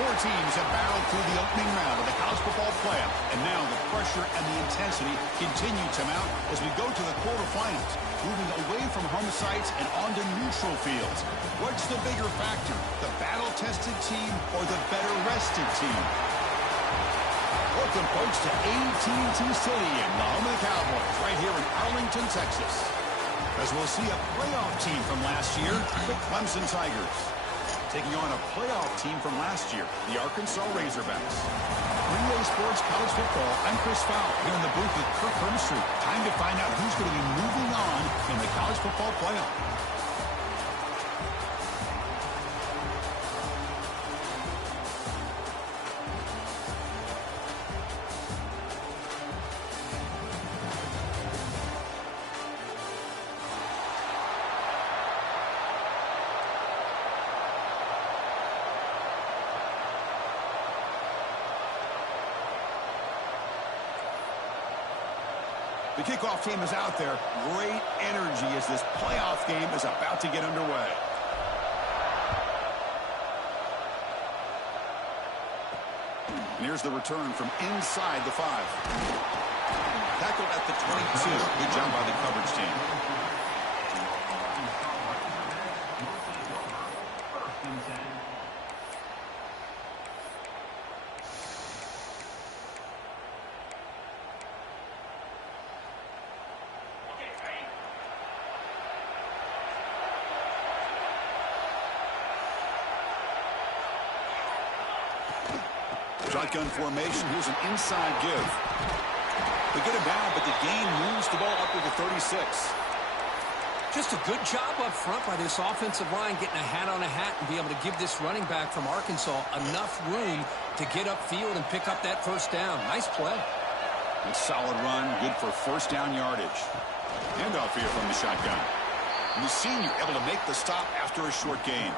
Four teams have battled through the opening round of the college football playoff, and now the pressure and the intensity continue to mount as we go to the quarterfinals, moving away from home sites and onto neutral fields. What's the bigger factor, the battle-tested team or the better-rested team? Welcome, folks, to AT&T Stadium, the home of the Cowboys, right here in Arlington, Texas. As we'll see a playoff team from last year, the Clemson Tigers, taking on a playoff team from last year, the Arkansas Razorbacks. 3A Sports College Football, I'm Chris Fowle, here in the booth with Kirk Hermstreet. Time to find out who's going to be moving on in the college football playoff. The kickoff team is out there. Great energy as this playoff game is about to get underway. And here's the return from inside the 5. Tackled at the 22. Good job by the coverage team. Shotgun formation. Here's an inside give. They get it down, but the gain moves the ball up to the 36. Just a good job up front by this offensive line, getting a hat on a hat and be able to give this running back from Arkansas enough room to get upfield and pick up that first down. Nice play. A solid run, good for first down yardage. Handoff here from the shotgun. And the senior able to make the stop after a short gain.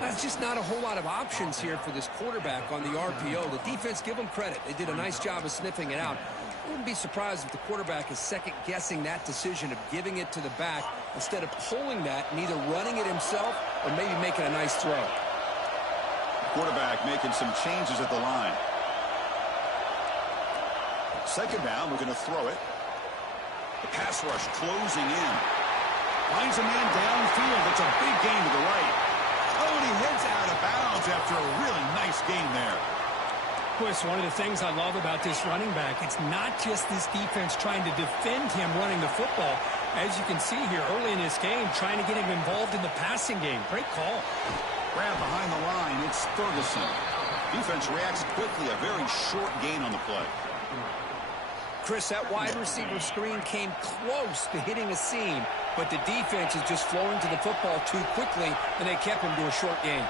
That's just not a whole lot of options here for this quarterback on the RPO. The defense, give them credit. They did a nice job of sniffing it out. I wouldn't be surprised if the quarterback is second-guessing that decision of giving it to the back instead of pulling that and either running it himself or maybe making a nice throw. Quarterback making some changes at the line. Second down, we're going to throw it. The pass rush closing in. Finds a man downfield. It's a big gain to the right. Oh, and he heads out of bounds after a really nice gain there. Chris, one of the things I love about this running back, it's not just this defense trying to defend him running the football. As you can see here early in this game, trying to get him involved in the passing game. Great call. Grab behind the line. It's Ferguson. Defense reacts quickly. A very short gain on the play. Chris, that wide receiver screen came close to hitting a seam, but the defense is just flowing to the football too quickly, and they kept him to a short gain.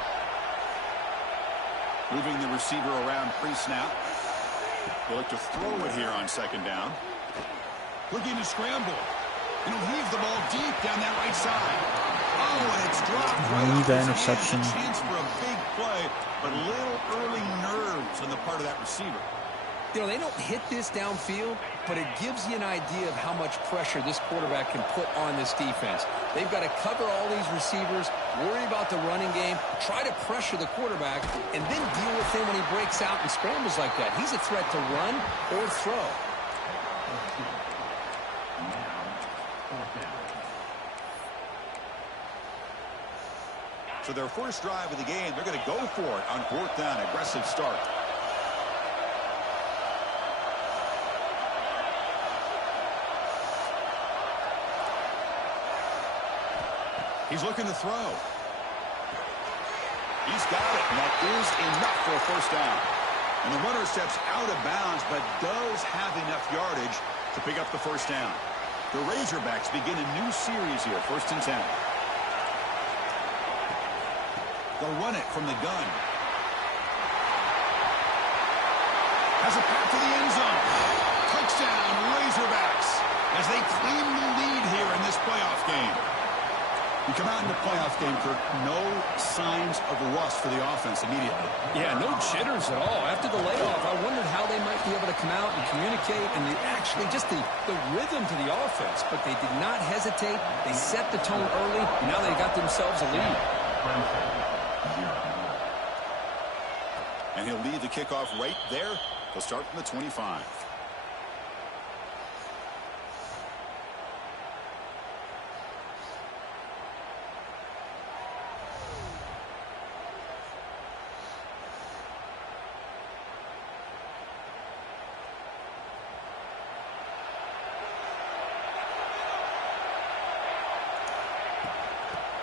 Moving the receiver around pre-snap. They'll look to throw it here on second down. Looking to scramble. And he'll leave the ball deep down that right side. Oh, and it's dropped right off his hands. A chance for a big play, but a little early nerves on the part of that receiver. You know, they don't hit this downfield, but it gives you an idea of how much pressure this quarterback can put on this defense. They've got to cover all these receivers, worry about the running game, try to pressure the quarterback, and then deal with him when he breaks out and scrambles like that. He's a threat to run or throw. So their first drive of the game, they're going to go for it on fourth down. Aggressive start. He's looking to throw. He's got it, and that is enough for a first down. And the runner steps out of bounds, but does have enough yardage to pick up the first down. The Razorbacks begin a new series here, 1st and 10. They'll run it from the gun. Has a path to the end zone. Touchdown, Razorbacks, as they claim the lead here in this playoff game. You come out in the playoff game, Kirk, no signs of rust for the offense immediately. Yeah, no jitters at all. After the layoff, I wondered how they might be able to come out and communicate and actually just the rhythm to the offense. But they did not hesitate. They set the tone early, and now they got themselves a lead. And he'll lead the kickoff right there. He'll start from the 25.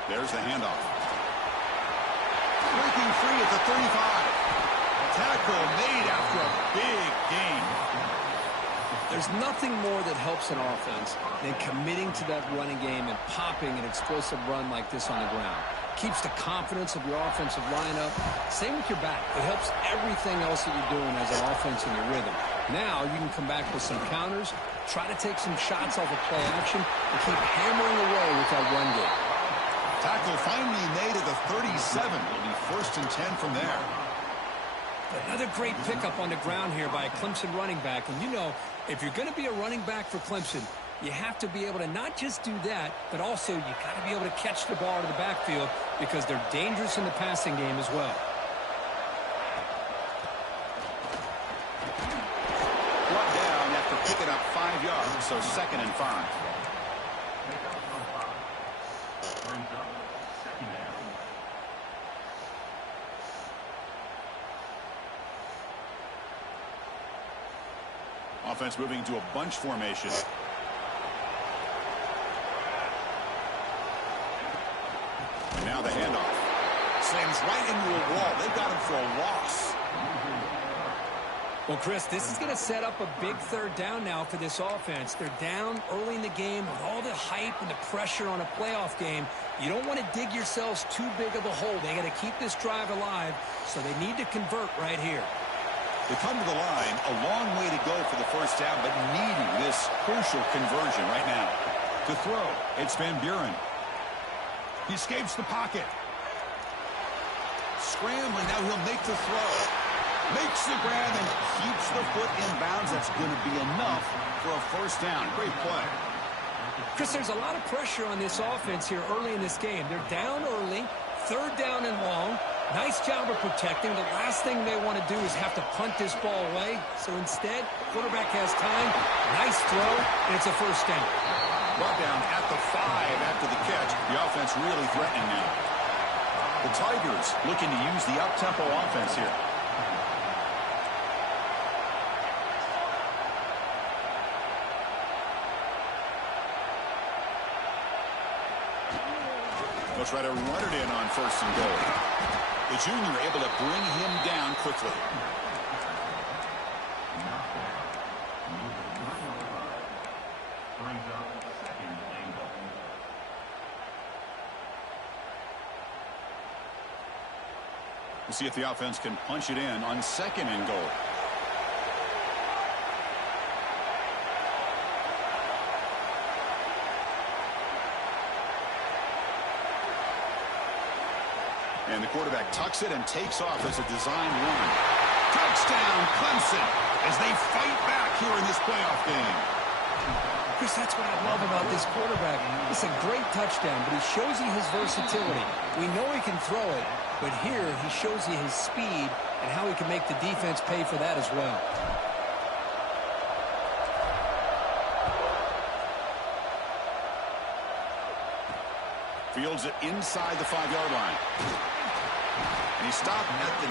There's the handoff. Breaking free at the 35. Tackle made after a big gain. There's nothing more that helps an offense than committing to that running game and popping an explosive run like this on the ground. Keeps the confidence of your offensive lineup. Same with your back. It helps everything else that you're doing as an offense in your rhythm. Now you can come back with some counters, try to take some shots off of play action, and keep hammering away with that run game. Tackle finally made at the 37. It'll be 1st and 10 from there. Another great pickup on the ground here by a Clemson running back. And you know, if you're going to be a running back for Clemson, you have to be able to not just do that, but also you got to be able to catch the ball to the backfield because they're dangerous in the passing game as well. Brought down after picking up 5 yards, so 2nd and 5. Offense moving to a bunch formation. And now the handoff. Slams right into a wall. They've got him for a loss. Well, Chris, this is going to set up a big 3rd down now for this offense. They're down early in the game with all the hype and the pressure on a playoff game. You don't want to dig yourselves too big of a hole. They got to keep this drive alive, so they need to convert right here. They come to the line, a long way to go for the 1st down, but needing this crucial conversion right now. To throw, it's Van Buren. He escapes the pocket. Scrambling, now he'll make the throw. Makes the grab and keeps the foot in bounds. That's going to be enough for a 1st down. Great play. Chris, there's a lot of pressure on this offense here early in this game. They're down early, 3rd down and long. Nice job of protecting. The last thing they want to do is have to punt this ball away. So instead, quarterback has time. Nice throw, and it's a 1st down. Brought down at the 5 after the catch. The offense really threatening now. The Tigers looking to use the up-tempo offense here. They'll try to run it in on 1st and goal. The junior able to bring him down quickly. We'll see if the offense can punch it in on 2nd and goal. And the quarterback tucks it and takes off as a design run. Touchdown, Clemson, as they fight back here in this playoff game. Chris, that's what I love about this quarterback. It's a great touchdown, but he shows you his versatility. We know he can throw it, but here he shows you his speed and how he can make the defense pay for that as well. Fields it inside the 5-yard line. And he stopped at the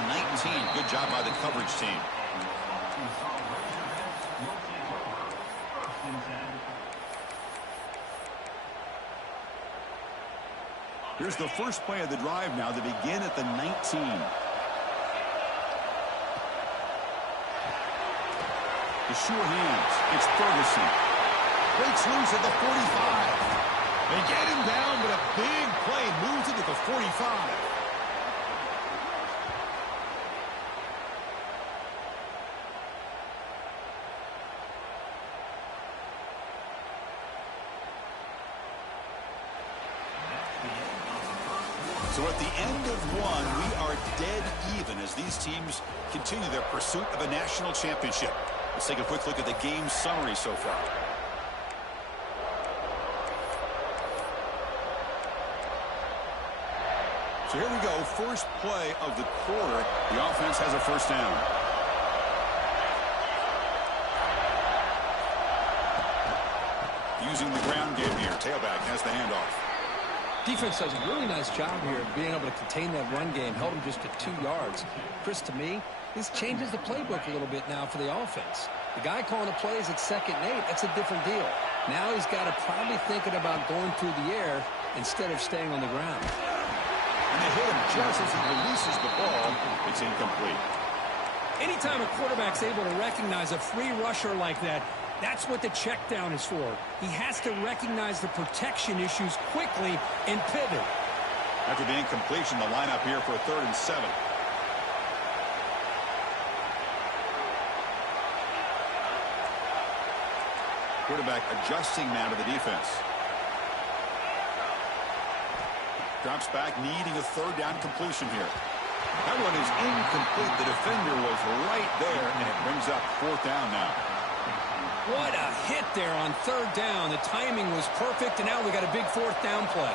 19. Good job by the coverage team. Here's the first play of the drive now. They begin at the 19. The sure hands. It's Ferguson. Breaks loose at the 45. They get him down, but a big play moves it to the 45. So at the end of one, we are dead even as these teams continue their pursuit of a national championship. Let's take a quick look at the game summary so far. So here we go, first play of the quarter. The offense has a first down. Using the ground game here. Tailback has the handoff. Defense does a really nice job here of being able to contain that run game, held them just to 2 yards. Chris, to me, this changes the playbook a little bit now for the offense. The guy calling the plays at 2nd and 8, that's a different deal. Now he's got to probably thinking about going through the air instead of staying on the ground. And they hit him just as he releases the ball. It's incomplete. Anytime a quarterback's able to recognize a free rusher like that, that's what the check down is for. He has to recognize the protection issues quickly and pivot. After the incompletion, the lineup here for a 3rd and 7. Quarterback adjusting now to the defense. Drops back, needing a 3rd down completion here. That one is incomplete. The defender was right there, and it brings up 4th down now. What a hit there on 3rd down. The timing was perfect, and now we got a big 4th down play.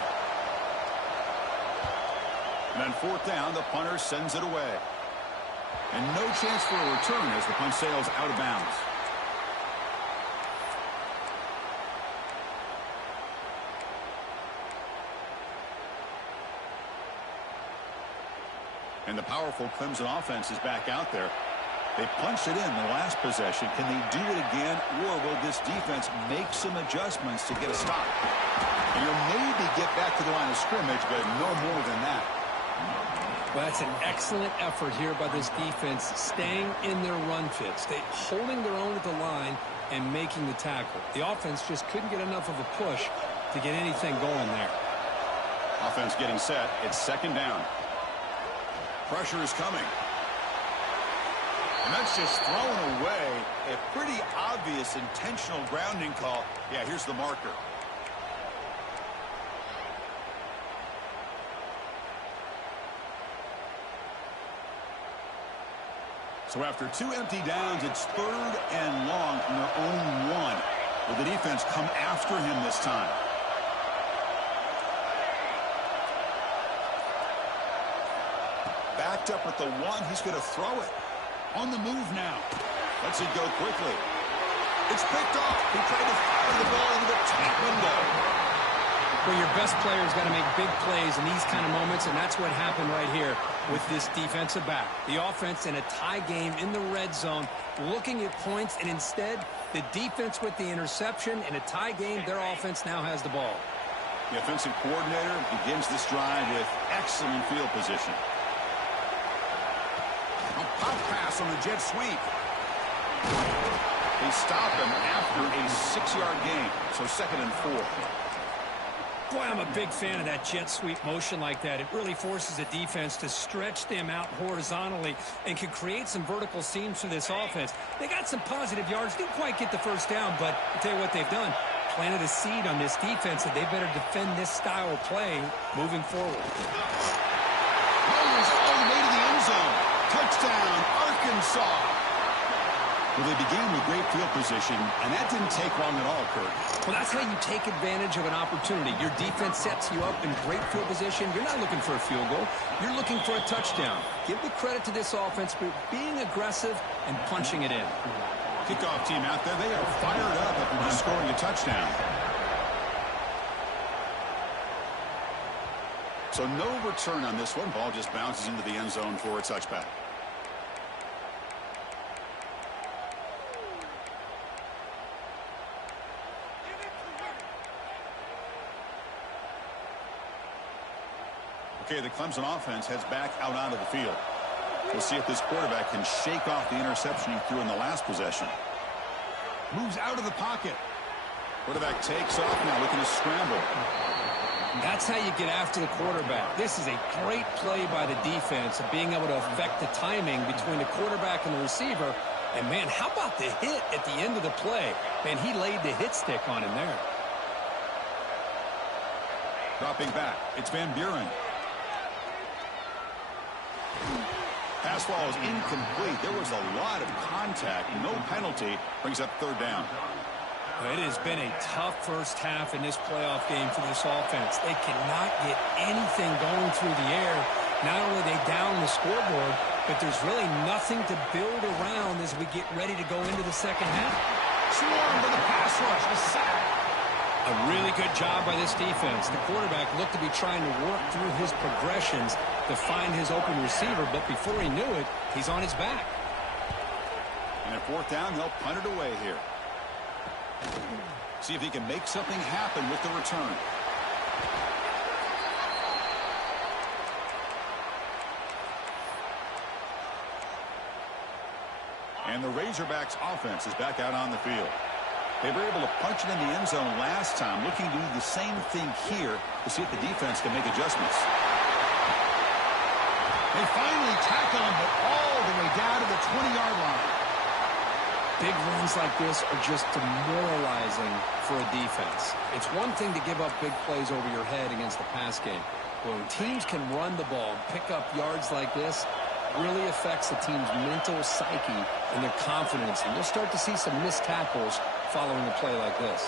And on 4th down, the punter sends it away. And no chance for a return as the punt sails out of bounds. And the powerful Clemson offense is back out there. They punched it in the last possession. Can they do it again, or will this defense make some adjustments to get a stop? And you'll maybe get back to the line of scrimmage, but no more than that. Well, that's an excellent effort here by this defense, staying in their run fits, holding their own at the line and making the tackle. The offense just couldn't get enough of a push to get anything going there. Offense getting set. It's 2nd down. Pressure is coming. And that's just thrown away. A pretty obvious intentional grounding call. Yeah, here's the marker. So after 2 empty downs, it's 3rd and long from their own 1. Will the defense come after him this time? Backed up at the 1. He's going to throw it. On the move now. Lets it go quickly. It's picked off. He tried to fire the ball into the tight window. Well, your best player's got to make big plays in these kind of moments, and that's what happened right here with this defensive back. The offense in a tie game in the red zone, looking at points, and instead, the defense with the interception. In a tie game, their offense now has the ball. The offensive coordinator begins this drive with excellent field position. A pop pass on the jet sweep. They stop him after a 6-yard gain, so 2nd and 4. Boy, I'm a big fan of that jet sweep motion like that. It really forces the defense to stretch them out horizontally and can create some vertical seams for this offense. They got some positive yards, didn't quite get the 1st down, but I'll tell you what they've done. Planted a seed on this defense that they better defend this style of play moving forward. Rolls all the way to the end zone. Touchdown, Arkansas. Well, they began with great field position, and that didn't take long at all, Kurt. Well, that's how you take advantage of an opportunity. Your defense sets you up in great field position. You're not looking for a field goal. You're looking for a touchdown. Give the credit to this offense for being aggressive and punching it in. Kickoff team out there, they are fired up after just scoring a touchdown. So no return on this one. Ball just bounces into the end zone for a touchback. Okay, the Clemson offense heads back out onto the field. We'll see if this quarterback can shake off the interception he threw in the last possession. Moves out of the pocket. Quarterback takes off now, looking to scramble. That's how you get after the quarterback. This is a great play by the defense of being able to affect the timing between the quarterback and the receiver. And, man, how about the hit at the end of the play? Man, he laid the hit stick on him there. Dropping back, it's Van Buren. Pass ball is incomplete. There was a lot of contact. No penalty. Brings up 3rd down. It has been a tough first half in this playoff game for this offense. They cannot get anything going through the air. Not only are they down the scoreboard, but there's really nothing to build around as we get ready to go into the second half. Swarm to the pass rush, a sack. A really good job by this defense. The quarterback looked to be trying to work through his progressions to find his open receiver, but before he knew it, he's on his back. And at fourth down, they'll punt it away here. See if he can make something happen with the return. And the Razorbacks offense is back out on the field. They were able to punch it in the end zone last time, looking to do the same thing here to see if the defense can make adjustments. They finally tackle him, but all the way down to the 20-yard line. Big runs like this are just demoralizing for a defense. It's one thing to give up big plays over your head against the pass game. But when teams can run the ball and pick up yards like this, really affects the team's mental psyche and their confidence. And you'll start to see some missed tackles following a play like this.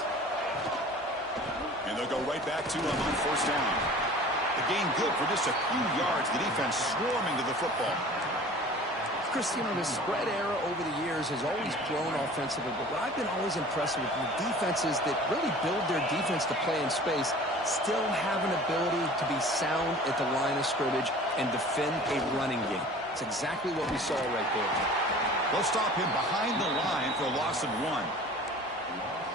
And they'll go right back to him on first down. The gain good for just a few yards. The defense swarming to the football. Christian, the spread era over the years has always grown offensively, but what I've been always impressed with the defenses that really build their defense to play in space still have an ability to be sound at the line of scrimmage and defend a running game. It's exactly what we saw right there. They'll stop him behind the line for a loss of 1.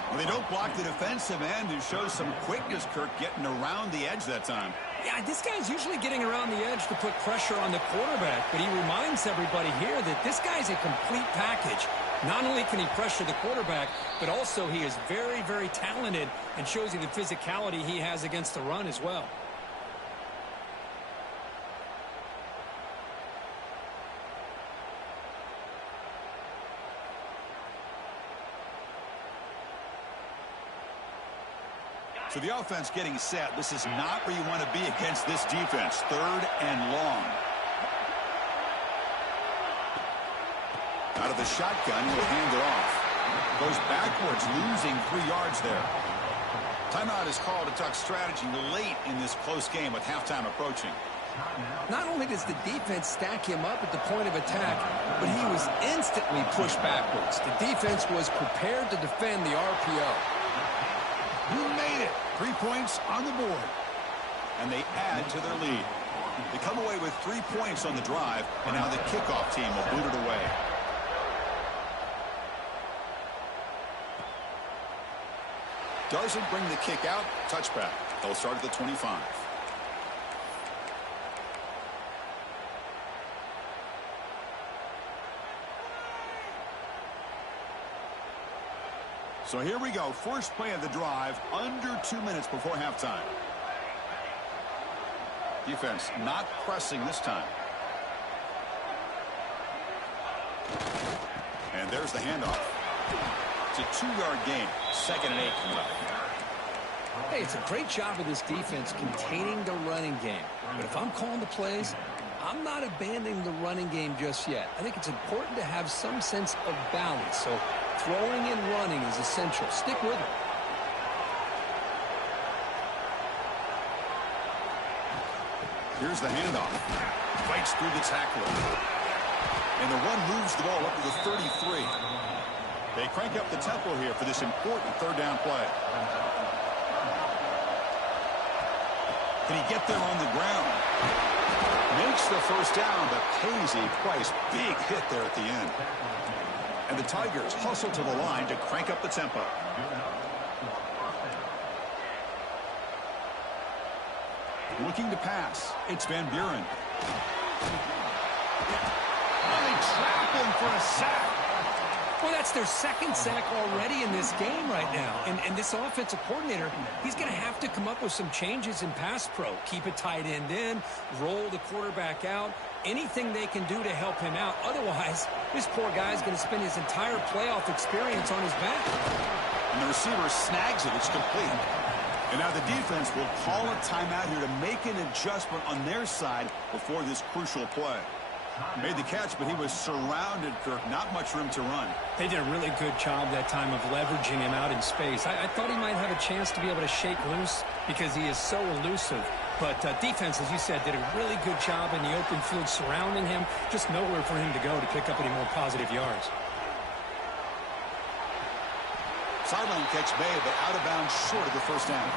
Well, they don't block the defensive end, who shows some quickness, Kirk, getting around the edge that time. Yeah, this guy's usually getting around the edge to put pressure on the quarterback, but he reminds everybody here that this guy's a complete package. Not only can he pressure the quarterback, but also he is very, very talented and shows you the physicality he has against the run as well. So the offense getting set. This is not where you want to be against this defense. Third and long. Out of the shotgun, he'll hand it off. Goes backwards, losing 3 yards there. Timeout is called to talk strategy late in this close game with halftime approaching. Not only does the defense stack him up at the point of attack, but he was instantly pushed backwards. The defense was prepared to defend the RPO. You made it. 3 points on the board. And they add to their lead. They come away with 3 points on the drive, and now the kickoff team will boot it away. Doesn't bring the kick out. Touchback. They'll start at the 25. So here we go. First play of the drive, under 2 minutes before halftime. Defense not pressing this time. And there's the handoff. It's a 2-yard gain. 2nd and 8 coming up. Hey, it's a great job of this defense containing the running game. But if I'm calling the plays, I'm not abandoning the running game just yet. I think it's important to have some sense of balance. So throwing and running is essential. Stick with it. Here's the handoff. Fights through the tackler. And the run moves the ball up to the 33. They crank up the tempo here for this important 3rd down play. Can he get there on the ground? Makes the first down, but pays a price. Big hit there at the end. And the Tigers hustle to the line to crank up the tempo. Looking to pass. It's Van Buren. Oh, they trap him for a sack. Well, that's their 2nd sack already in this game right now. And this offensive coordinator, he's going to have to come up with some changes in pass pro. Keep a tight end in, roll the quarterback out, anything they can do to help him out. Otherwise, this poor guy's going to spend his entire playoff experience on his back. And the receiver snags it. It's complete. And now the defense will call a timeout here to make an adjustment on their side before this crucial play. Made the catch, but he was surrounded for not much room to run. They did a really good job that time of leveraging him out in space. I thought he might have a chance to be able to shake loose because he is so elusive. But defense, as you said, did a really good job in the open field surrounding him. Just nowhere for him to go to pick up any more positive yards. Sideline catch made, but out of bounds short of the first down.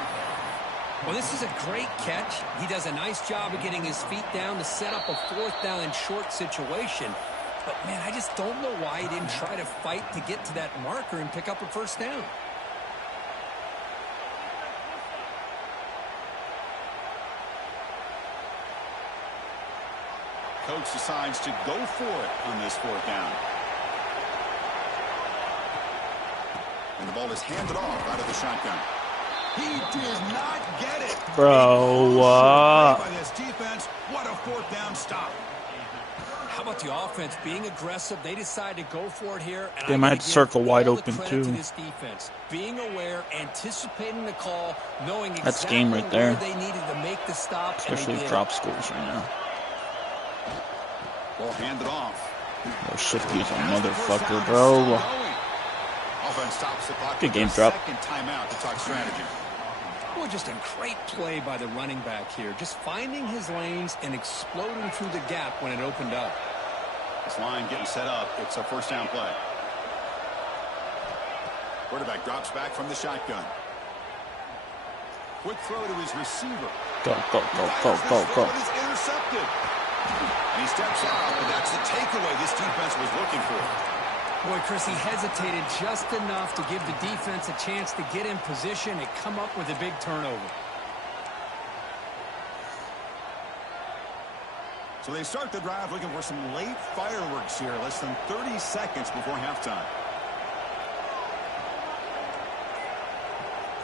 Well, this is a great catch. He does a nice job of getting his feet down to set up a fourth down and short situation. But, man, I just don't know why he didn't try to fight to get to that marker and pick up a first down. Coach decides to go for it on this fourth down. And the ball is handed off out of the shotgun. He does not get it. Bro, by this defense. What a fourth down stop. How about the offense being aggressive? They decide to go for it here. And they might circle wide open too. To this defense, being aware, anticipating the call, knowing exactly that's game right there. Where they needed to make the stop. Especially with drop scores right now. Ball handed off. Oh, Shifty is a motherfucker, bro. Offense stops the clock. Good game drop. Second timeout to talk strategy. Well, just a great play by the running back here. Just finding his lanes and exploding through the gap when it opened up. This line getting set up. It's a first down play. Quarterback drops back from the shotgun. Quick throw to his receiver. Go. It's intercepted. And he steps out, and that's the takeaway this defense was looking for. Boy, Chris, he hesitated just enough to give the defense a chance to get in position and come up with a big turnover. So they start the drive looking for some late fireworks here, less than 30 seconds before halftime.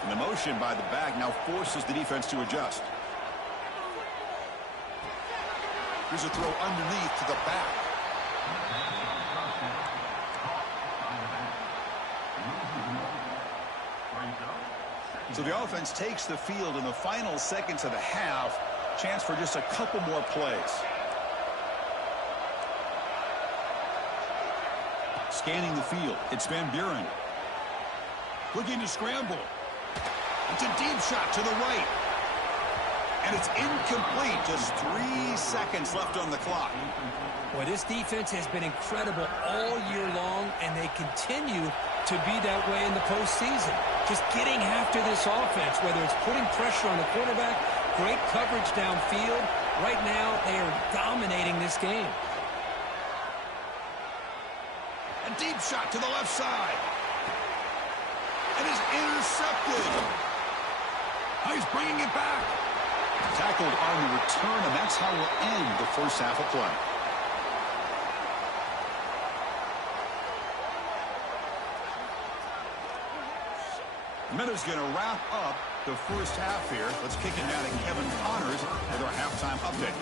And the motion by the back now forces the defense to adjust. Here's a throw underneath to the back. So the offense takes the field in the final seconds of the half. Chance for just a couple more plays. Scanning the field. It's Van Buren. Looking to scramble. It's a deep shot to the right. And it's incomplete. Just 3 seconds left on the clock. Well, this defense has been incredible all year long, and they continue to be that way in the postseason. Just getting after this offense, whether it's putting pressure on the quarterback, great coverage downfield. Right now, they are dominating this game. A deep shot to the left side. And it's intercepted. He's bringing it back. Tackled on the return, and that's how we'll end the first half of play. Minutes going to wrap up the first half here. Let's kick it down to Kevin Connors with our halftime update.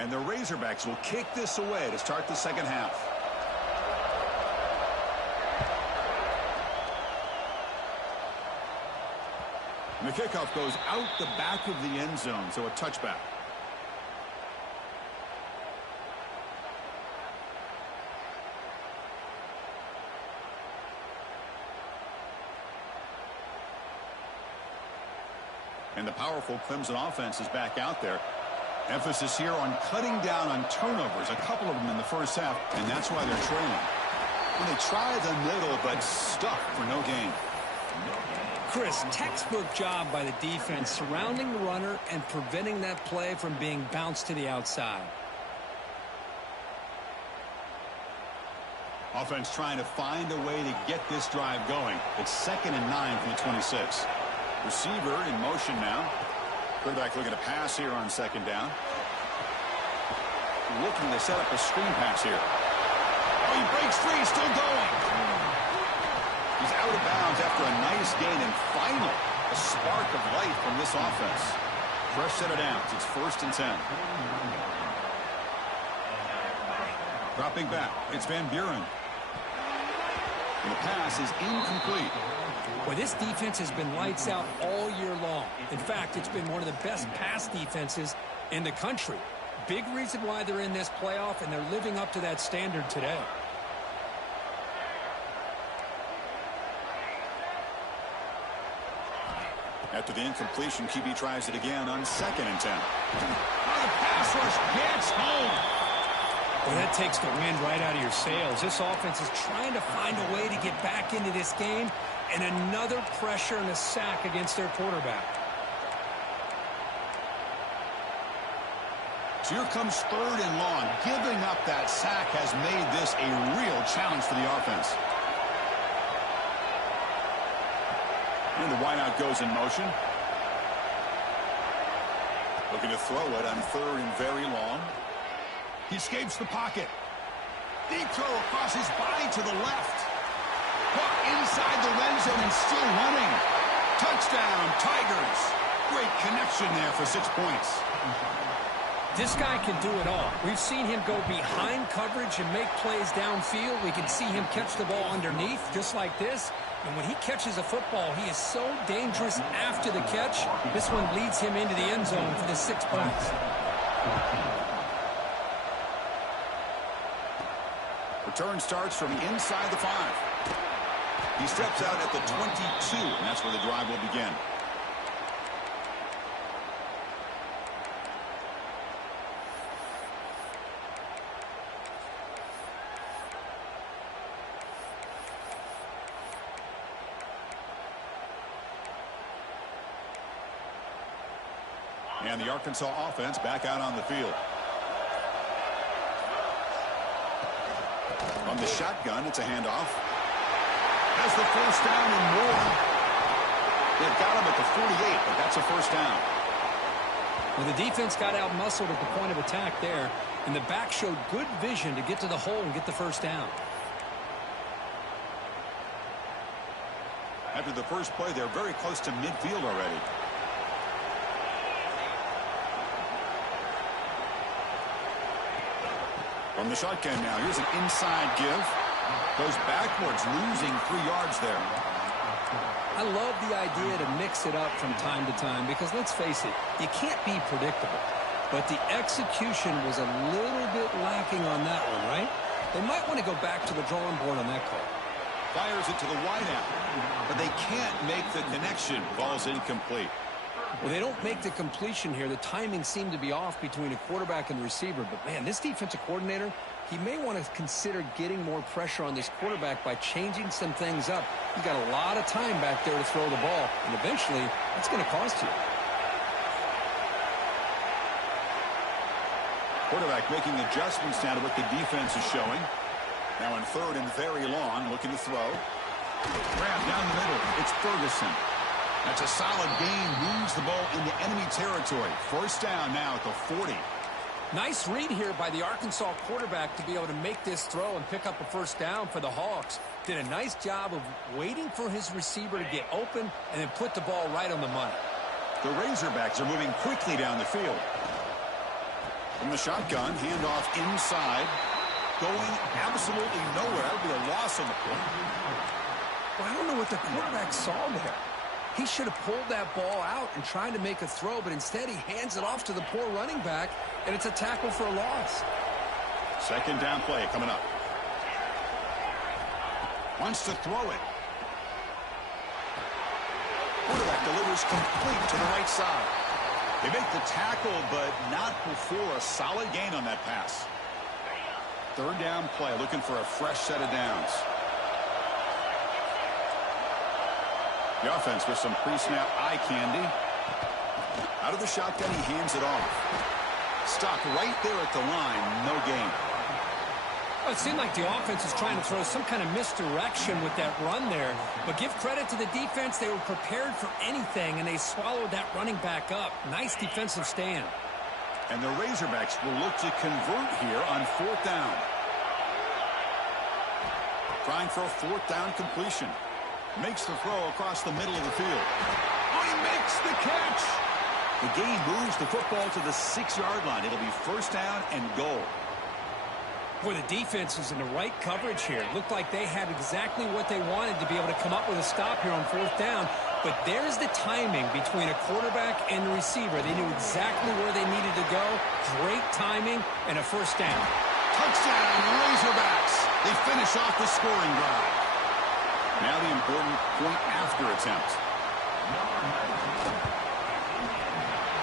And the Razorbacks will kick this away to start the second half. And the kickoff goes out the back of the end zone, so a touchback. And the powerful Clemson offense is back out there. Emphasis here on cutting down on turnovers, a couple of them in the first half, and that's why they're trailing. And they try the middle, but stuck for no gain. Chris, textbook job by the defense surrounding the runner and preventing that play from being bounced to the outside. Offense trying to find a way to get this drive going. It's 2nd and 9 from the 26. Receiver in motion now. Quarterback looking to pass here on 2nd down. Looking to set up a screen pass here. Oh, he breaks free, still going. He's out of bounds after a nice gain, and finally a spark of life from this offense. Fresh set of downs. It's 1st and 10. Dropping back. It's Van Buren. And the pass is incomplete. Well, this defense has been lights out all year long. In fact, it's been one of the best pass defenses in the country. Big reason why they're in this playoff, and they're living up to that standard today. After the incompletion, QB tries it again on 2nd and 10. The pass rush gets home. Well, that takes the wind right out of your sails. This offense is trying to find a way to get back into this game, and another pressure and a sack against their quarterback. So here comes 3rd and long. Giving up that sack has made this a real challenge for the offense. And the wideout goes in motion. Looking to throw it on 3rd and very long. He escapes the pocket. Deep throw across his body to the left. Caught inside the red zone and still running. Touchdown, Tigers. Great connection there for 6 points. This guy can do it all. We've seen him go behind coverage and make plays downfield. We can see him catch the ball underneath, just like this. And when he catches a football, he is so dangerous after the catch. This one leads him into the end zone for the 6 points. Return starts from inside the 5. He steps out at the 22, and that's where the drive will begin. And the Arkansas offense back out on the field. On the shotgun, it's a handoff. Has the first down and more. They've got him at the 48, but that's a first down. Well, the defense got out-muscled at the point of attack there, and the back showed good vision to get to the hole and get the first down. After the first play, they're very close to midfield already. From the shotgun now, here's an inside give. Goes backwards, losing 3 yards there. I love the idea to mix it up from time to time because, let's face it, you can't be predictable. But the execution was a little bit lacking on that one, right? They might want to go back to the drawing board on that call. Fires it to the wideout, but they can't make the connection. Ball's incomplete. Well, they don't make the completion here. The timing seemed to be off between a quarterback and the receiver. But, man, this defensive coordinator, he may want to consider getting more pressure on this quarterback by changing some things up. You got a lot of time back there to throw the ball, and eventually that's going to cost you. Quarterback making adjustments now to what the defense is showing. Now in 3rd and very long, looking to throw. Grab down the middle. It's Ferguson. That's a solid gain. Moves the ball into enemy territory. First down now at the 40. Nice read here by the Arkansas quarterback to be able to make this throw and pick up a first down for the Hawks. Did a nice job of waiting for his receiver to get open and then put the ball right on the money. The Razorbacks are moving quickly down the field. From the shotgun, handoff inside. Going absolutely nowhere. That would be a loss on the play. Well, I don't know what the quarterback saw there. He should have pulled that ball out and tried to make a throw, but instead he hands it off to the poor running back, and it's a tackle for a loss. Second down play coming up. Wants to throw it. Quarterback delivers complete to the right side. They make the tackle, but not before a solid gain on that pass. Third down play, looking for a fresh set of downs. The offense with some pre-snap eye candy. Out of the shotgun, he hands it off. Stopped right there at the line, no gain. Well, it seemed like the offense is trying to throw some kind of misdirection with that run there. But give credit to the defense. They were prepared for anything, and they swallowed that running back up. Nice defensive stand. And the Razorbacks will look to convert here on 4th down. Trying for a 4th down completion. Makes the throw across the middle of the field. Oh, he makes the catch! The game moves the football to the 6-yard line. It'll be first down and goal. Boy, the defense was in the right coverage here. It looked like they had exactly what they wanted to be able to come up with a stop here on 4th down. But there's the timing between a quarterback and the receiver. They knew exactly where they needed to go. Great timing and a 1st down. Touchdown, Razorbacks. They finish off the scoring drive. Now the important point after attempt.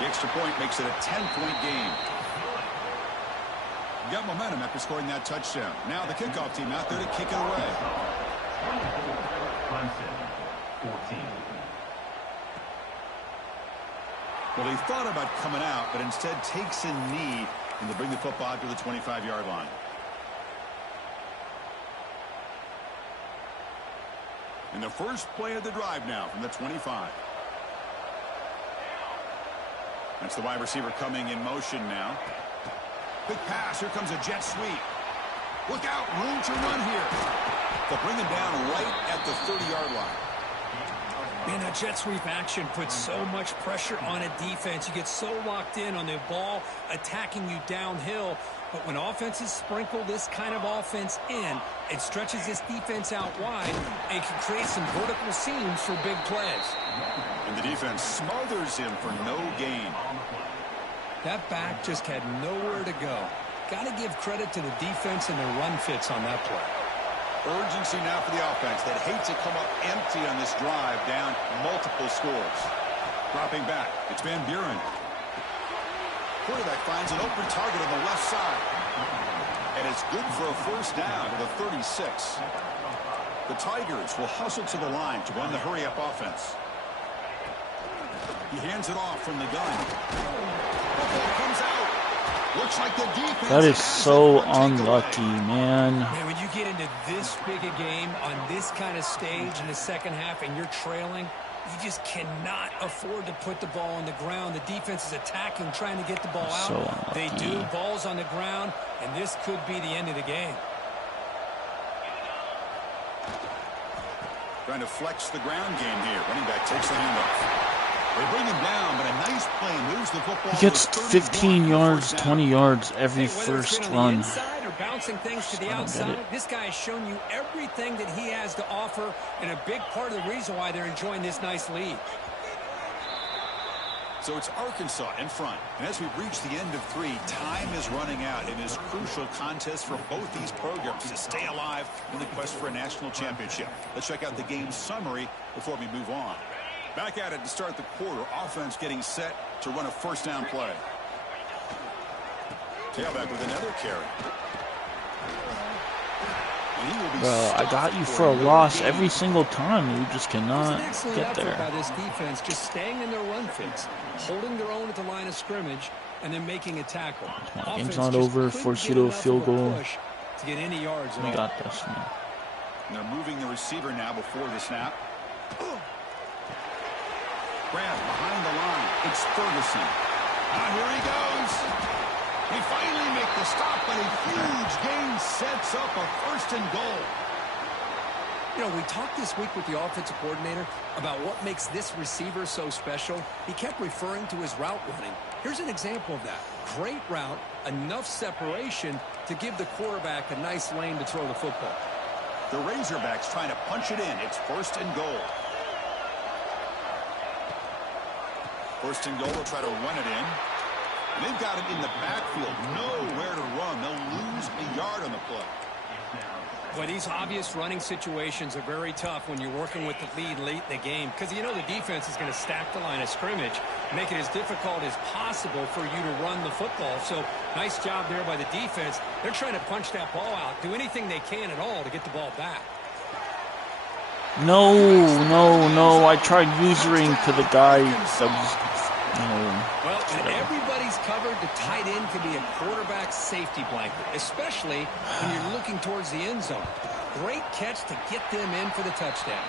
The extra point makes it a 10-point game. Got momentum after scoring that touchdown. Now the kickoff team out there to kick it away. Well, he thought about coming out, but instead takes a knee and to bring the football out to the 25-yard line. And the first play of the drive now from the 25. That's the wide receiver coming in motion now. Quick pass. Here comes a jet sweep. Look out. Room to run here. They'll bring him down right at the 30-yard line. Man, that jet sweep action puts so much pressure on a defense. You get so locked in on the ball attacking you downhill. But when offenses sprinkle this kind of offense in, it stretches this defense out wide and can create some vertical seams for big plays. And the defense smothers him for no gain. That back just had nowhere to go. Got to give credit to the defense and their run fits on that play. Urgency now for the offense that hate to come up empty on this drive, down multiple scores. Dropping back, it's Van Buren. Quarterback finds an open target on the left side. And it's good for a 1st down to the 36. The Tigers will hustle to the line to run the hurry-up offense. He hands it off from the gun. Football comes out. Looks like the defense. That is so unlucky, man. Man, when you get into this big a game on this kind of stage in the 2nd half and you're trailing, you just cannot afford to put the ball on the ground. The defense is attacking, trying to get the ball out. So unlucky. They do. Balls on the ground, and this could be the end of the game. Trying to flex the ground game here. Running back takes the handoff. They bring him down, but a nice play moves the football. He gets 15 yards, 20 yards every first run. Inside or bouncing things to the outside, this guy has shown you everything that he has to offer, and a big part of the reason why they're enjoying this nice lead. So it's Arkansas in front. And as we reach the end of 3, time is running out in this crucial contest for both these programs to stay alive in the quest for a national championship. Let's check out the game summary before we move on. Back at it to start the quarter. Offense getting set to run a 1st down play. Tailback with another carry. And he will be Bro, I got you for a loss every single time. You just cannot get there. By this defense, just staying in their run fits, holding their own at the line of scrimmage, and then making a tackle. Game's not over. Force you to a field goal. To get any yards. We got this, man. And they're moving the receiver now before the snap. Grab behind the line. It's Ferguson. Here he goes. They finally make the stop, but a huge gain sets up a 1st and goal. You know, we talked this week with the offensive coordinator about what makes this receiver so special. He kept referring to his route running. Here's an example of that. Great route, enough separation to give the quarterback a nice lane to throw the football. The Razorbacks trying to punch it in. It's 1st and goal. 1st and goal, they'll try to run it in. And they've got it in the backfield. Nowhere to run. They'll lose a yard on the play. But these obvious running situations are very tough when you're working with the lead late in the game, because you know the defense is going to stack the line of scrimmage, make it as difficult as possible for you to run the football. So nice job there by the defense. They're trying to punch that ball out, do anything they can at all to get the ball back. No, I tried usering to the guy that was, Well, when everybody's covered, the tight end can be a quarterback safety blanket, especially when you're looking towards the end zone. Great catch to get them in for the touchdown.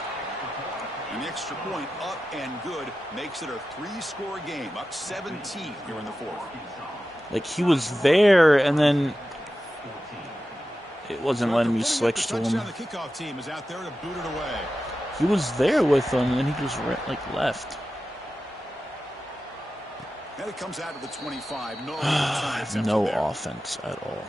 An extra point up and good makes it a 3-score game, up 17 here in the 4th. Like, he was there, and then it wasn't letting me switch to him. The kickoff team is out there to boot it away. He was there with him, and then he just left. And it comes out to the 25. No offense at all.